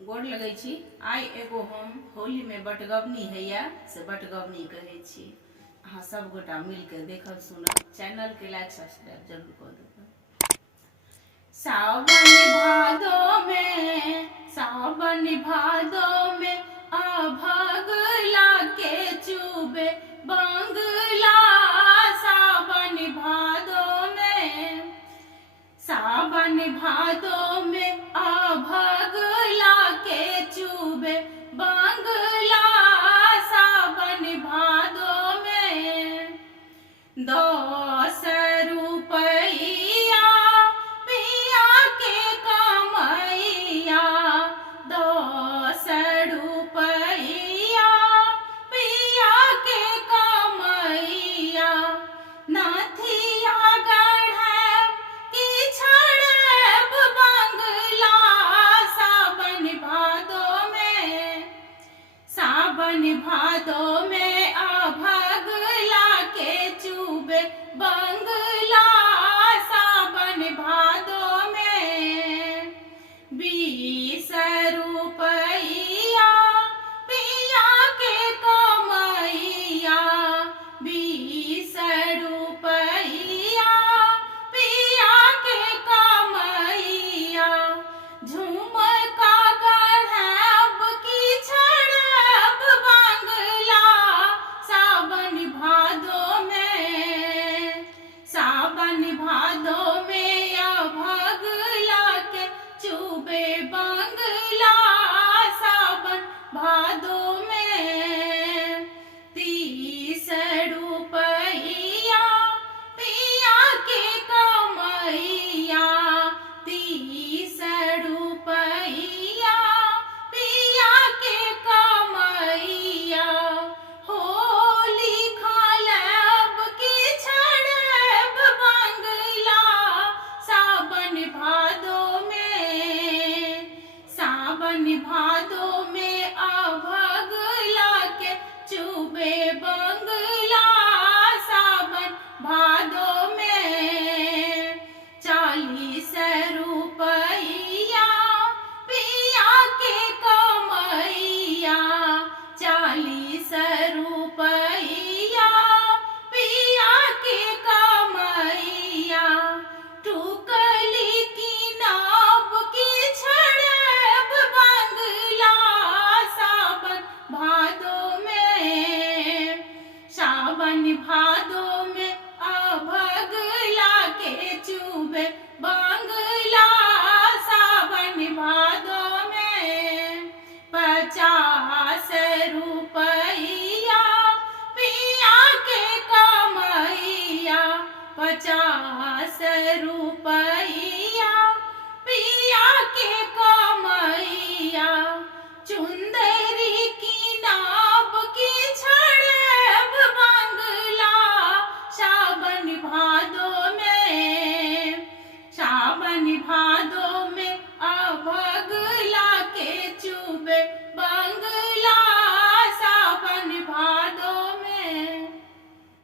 गोड़ लगै छी। आइ एगो हम होली में बटगबनी हैया से बटगबनी कहै छी। अहाँ सब गोटा मिलके देखब सुनब। चैनल के लाइक सब्सक्राइब जरूर कऽ देबै। सावन भादो में अभगला के चूबे बंगला। सावन भादो में अभगला के चूबे बंगला। सावन भादो में 10 रुपया पिया के कमैया। 10 रुपया पिया के कमैया। नथिया गढ़ब की छड़ब बंगला। सावन भादो में अभगला के चूबे बंगला। सावन भादो में 20 रुपया पिया के कमैया। 20 रुपया पिया के कमैया। झुमका गढ़ब की छड़ब बंगला। सावन भादो में अभगला के चूबे बंगला। सावन भादो में 30 रुपया पिया के कमैया। 30 रुपया पिया के कमैया। होली खेलब की छड़ब बंगला। सावन भादो में अभगला के चूबे बंगला। सावन भादो में 40 रुपया पिया के कमैया। 40 रुपया पिया के कमैया। टुकली की नाव की छड़ब बंगला। सावन भादो में अभगला के चूबे बंगला। सावन भादो में 50 रुपया पिया के कमैया। 50 रुपया पिया के कमैया। चुंदरी